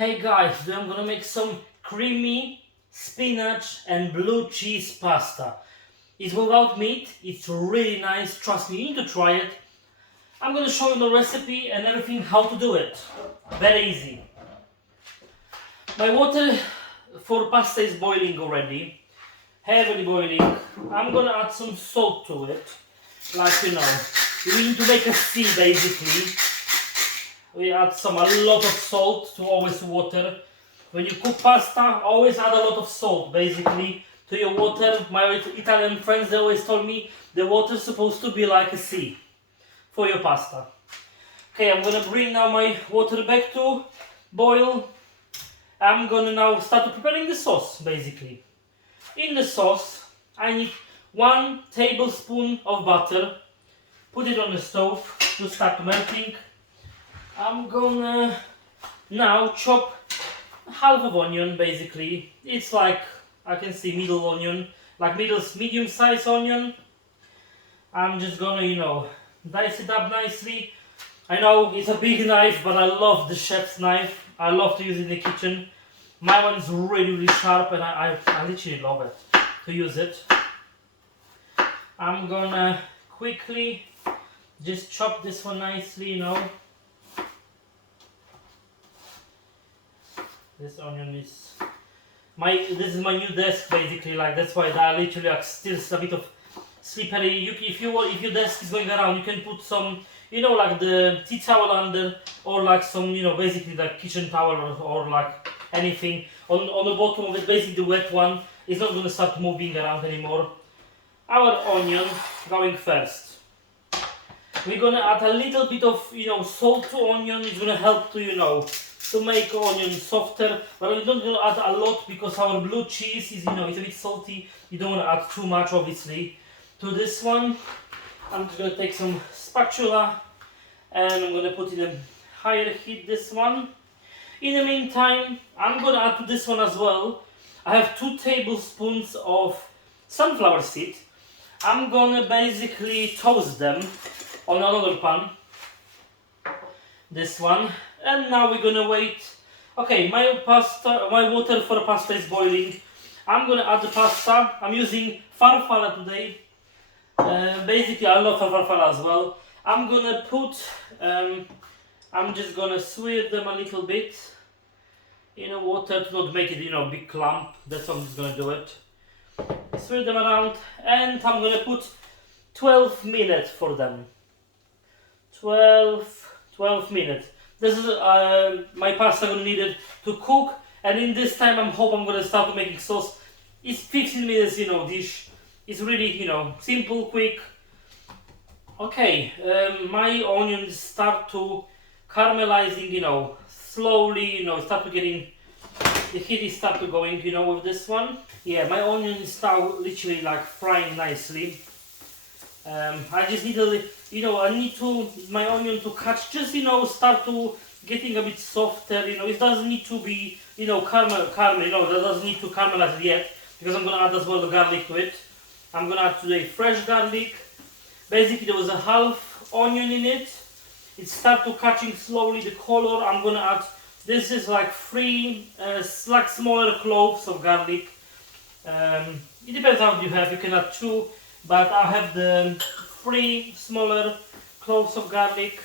Hey guys, today I'm gonna make some creamy spinach and blue cheese pasta. It's without meat, it's really nice, trust me, you need to try it. I'm gonna show you the recipe and everything how to do it. Very easy. My water for pasta is boiling already, heavily boiling. I'm gonna add some salt to it, like you need to make a sea basically. We add a lot of salt to always water. When you cook pasta, always add a lot of salt basically to your water. My Italian friends, they always told me the water is supposed to be like a sea for your pasta. Okay, I'm gonna bring now my water back to boil. I'm gonna now start preparing the sauce basically. In the sauce, I need 1 tablespoon of butter. Put it on the stove to start melting. I'm gonna now chop half of onion basically. It's like, I can see middle onion, like medium size onion. I'm just gonna, dice it up nicely. I know it's a big knife, but I love the chef's knife. I love to use it in the kitchen. My one is really sharp and I literally love it to use it. I'm gonna quickly just chop this one nicely, This onion is this is my new desk basically, like that's why I literally still a bit of slippery. If your desk is going around, you can put some, like the tea towel under, or like some, basically like kitchen towel or like anything on the bottom of it, basically the wet one. It's not going to start moving around anymore. Our onion going first. We're going to add a little bit of, salt to onion. It's going to help to make onion softer, but we don't want to add a lot because our blue cheese is, it's a bit salty. You don't want to add too much, obviously, to this one. I'm just going to take some spatula and I'm going to put in a higher heat this one. In the meantime, I'm going to add to this one as well. I have 2 tablespoons of sunflower seed. I'm going to basically toast them on another pan. This one. And now we're gonna wait. Okay, my water for pasta is boiling. I'm gonna add the pasta. I'm using farfale today. Basically, I love farfale as well. I'm gonna put. I'm just gonna stir them a little bit in the water to not make it, big clump. That's how I'm just gonna do it. Stir them around, and I'm gonna put 12 minutes for them. 12 minutes. This is my pasta gonna need it to cook, and in this time I'm gonna start making sauce. It's 15 minutes, dish. It's really, simple, quick. Okay, my onions start to caramelizing, slowly, start to getting, the heat is start to going, with this one. Yeah, my onions start literally like frying nicely. I just need I need my onion to catch, just, start to getting a bit softer, it doesn't need to be, caramel, that doesn't need to caramelize yet, because I'm going to add as well the garlic to it. I'm going to add today fresh garlic. Basically there was a half onion in it. It start to catching slowly the color. I'm going to add, this is like 3 like smaller cloves of garlic. It depends how you have, you can add 2. But I have the 3 smaller cloves of garlic.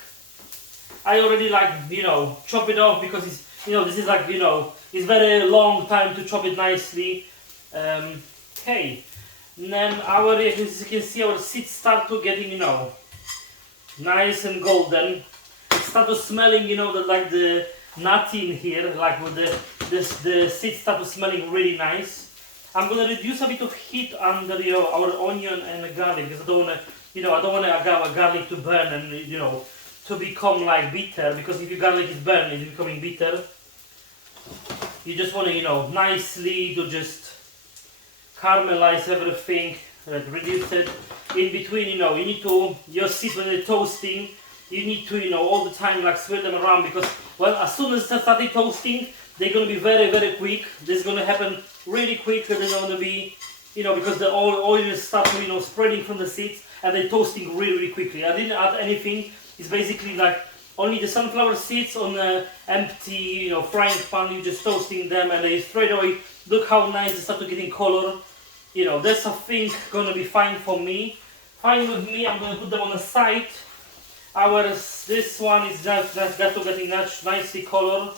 I already chop it off because it's, this is like, it's very long time to chop it nicely. Okay. And then as you can see, our seeds start to getting, nice and golden. It start to smelling, the nutty in here, like with the seeds start to smelling really nice. I'm gonna reduce a bit of heat under our onion and the garlic, because I don't wanna our garlic to burn and to become like bitter, because if your garlic is burned, it's becoming bitter. You just wanna nicely to just caramelize everything, reduce it. In between, you need to your seeds when they're toasting, you need to all the time like swirl them around, because as soon as they start toasting, they're going to be very quick. This is going to happen really quick. They're going to be, because the oil is start spreading from the seeds, and they're toasting really quickly. I didn't add anything. It's basically like only the sunflower seeds on an empty, frying pan. You just toasting them, and they straight away look how nice they start to getting color. That's I think gonna be fine for me. Fine with me. I'm gonna put them on the side. This one is just got to getting nicely color.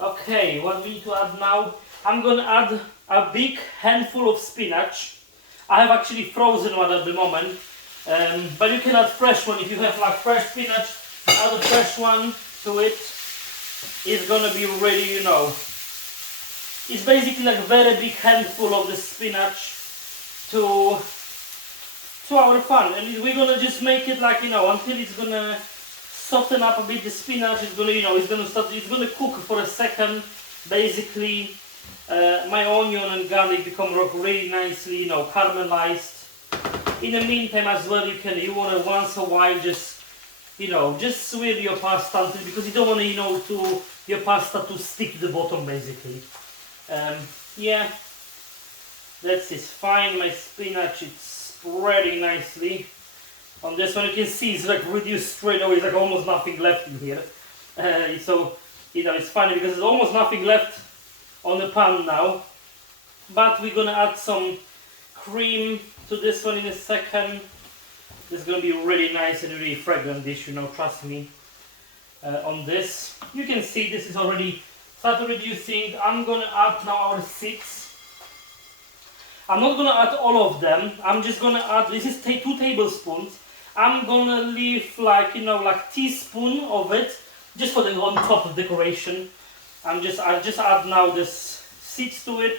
Okay, what we need to add now? I'm gonna add a big handful of spinach. I have actually frozen one at the moment, but you can add fresh one if you have like fresh spinach. Add a fresh one to it. It's gonna be really, it's basically like a very big handful of the spinach to our pan, and we're gonna just make it like until it's gonna soften up a bit. The spinach is gonna it's gonna cook for a second. Basically, my onion and garlic become really nicely caramelized. In the meantime as well, you wanna once a while just swirl your pasta because you don't want to your pasta to stick to the bottom basically. Yeah, that's it. Fine. My spinach it's spreading nicely. On this one you can see it's like reduced straight away. It's like almost nothing left in here. So it's funny because there's almost nothing left on the pan now. But we're gonna add some cream to this one in a second. This is gonna be really nice and really fragrant dish. Trust me. On this, you can see this is already started reducing. I'm gonna add now our seeds. I'm not gonna add all of them. I'm just gonna add. This is 2 tablespoons. I'm gonna leave like teaspoon of it just for the on top of decoration. I'll just add now this seeds to it.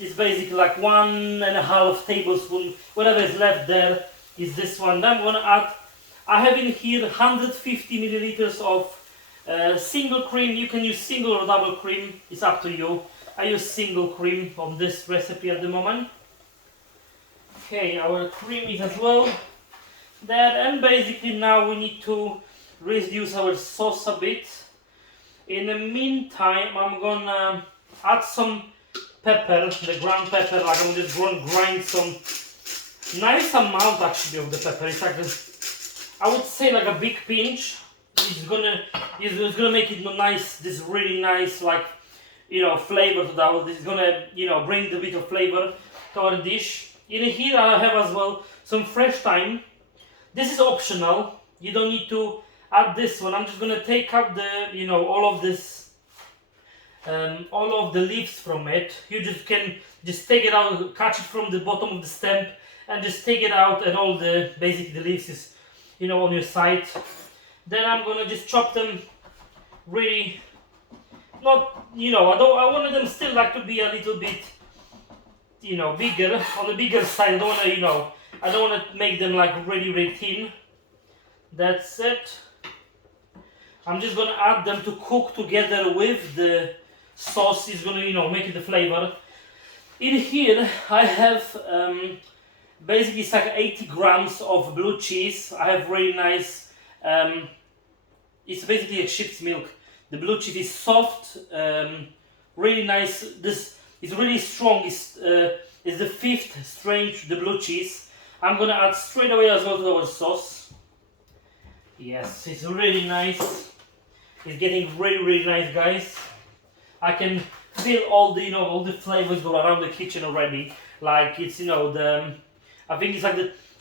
It's basically like 1.5 tablespoon. Whatever is left there is this one. Then I'm gonna add. I have in here 150 milliliters of single cream. You can use single or double cream. It's up to you. I use single cream on this recipe at the moment. Okay, our cream is as well there, and basically now we need to reduce our sauce a bit. In the meantime, I'm gonna add some pepper, the ground pepper. Like I'm just gonna grind some nice amount actually of the pepper. It's like I would say like a big pinch. It's gonna make it nice. This really nice flavor to that. This is gonna bring a bit of flavor to our dish. In here I have as well some fresh thyme. This is optional. You don't need to add this one. I'm just gonna take out the all of this, all of the leaves from it. You can just take it out, catch it from the bottom of the stem, and just take it out, and all the basically the leaves is on your side. Then I'm gonna just chop them really. Not, I wanted them still to be a little bit, bigger, on the bigger side. I don't want to make them really, really thin. That's it. I'm just going to add them to cook together with the sauce. It's going to, make it the flavor. In here, I have, basically it's 80 grams of blue cheese. I have really nice, it's basically a sheep's milk. The blue cheese is soft, really nice. This is really strong. It's the 5th strain, the blue cheese. I'm gonna add straight away as well to our sauce. Yes, it's really nice. It's getting really, really nice, guys. I can feel all the all the flavors go around the kitchen already. Like it's I think it's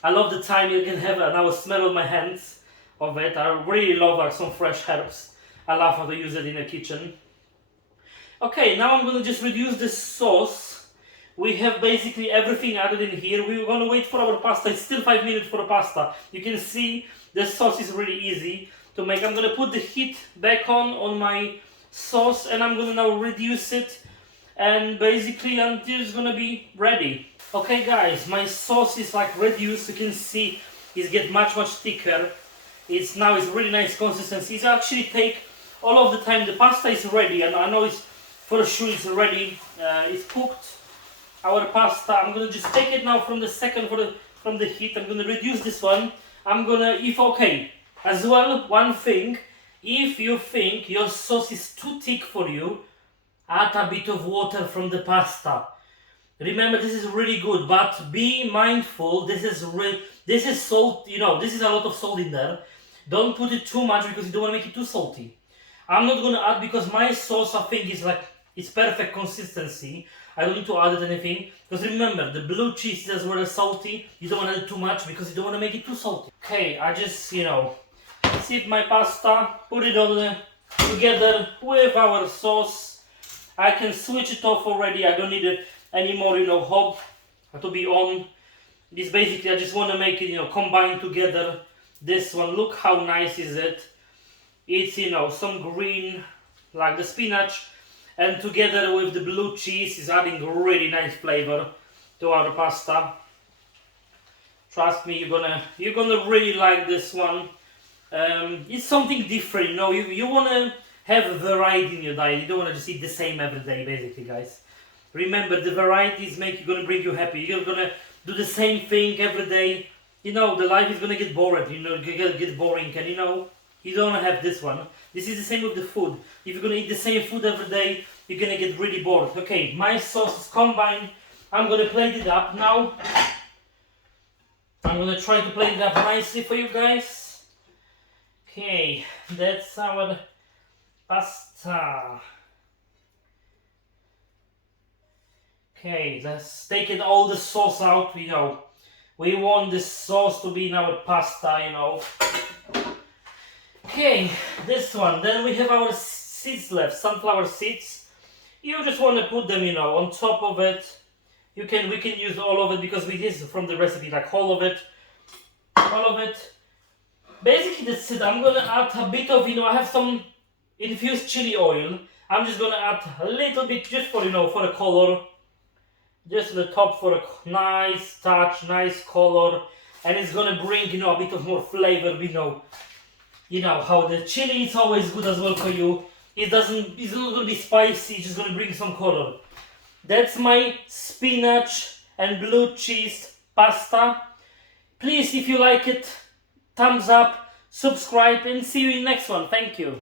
I love the time you can have, and I will smell on my hands of it. I really love some fresh herbs. I love how to use it in the kitchen. Okay, now I'm going to just reduce the sauce. We have basically everything added in here. We're going to wait for our pasta. It's still 5 minutes for the pasta. You can see the sauce is really easy to make. I'm going to put the heat back on my sauce, and I'm going to now reduce it, and basically until it's going to be ready. Okay guys, my sauce is reduced. You can see it's get much thicker. It's really nice consistency. It's actually take all of the time. The pasta is ready, and I know it's for sure it's ready. It's cooked. Our pasta. I'm gonna just take it now from the from the heat. I'm gonna reduce this one. I'm gonna as well. One thing, if you think your sauce is too thick for you, add a bit of water from the pasta. Remember, this is really good, but be mindful. This is salt. This is a lot of salt in there. Don't put it too much because you don't want to make it too salty. I'm not gonna add because my sauce I think is like it's perfect consistency. I don't need to add anything because remember the blue cheese is as well as salty. You don't want to add too much because you don't want to make it too salty. Okay, I just sieve my pasta, put it on together with our sauce. I can switch it off already. I don't need it anymore. Hob to be on. This basically I just want to make it combine together. This one, look how nice is it. It's some green like the spinach and together with the blue cheese is adding really nice flavor to our pasta. Trust me, you're gonna really like this one. It's something different, you want to have a variety in your diet. You don't want to just eat the same every day, basically, guys. Remember, the varieties gonna bring you happy. You're gonna do the same thing every day. The life is gonna get bored. Get boring, and you don't wanna have this one. This is the same with the food. If you're gonna eat the same food every day, you're gonna get really bored. Okay, my sauce is combined. I'm gonna plate it up now. I'm gonna try to plate it up nicely for you guys. Okay, that's our pasta. Okay, let's take all the sauce out. We want this sauce to be in our pasta. Okay, this one. Then we have our seeds left, sunflower seeds. You just want to put them, on top of it. We can use all of it because this is from the recipe, like all of it. Basically, that's it. I'm gonna add a bit of, I have some infused chili oil. I'm just gonna add a little bit just for, for the color. Just the top for a nice touch, nice color, and it's gonna bring a bit of more flavor. How the chili is always good as well for you. It's not gonna be spicy. It's just gonna bring some color. That's my spinach and blue cheese pasta. Please, if you like it, thumbs up, subscribe, and see you in the next one. Thank you.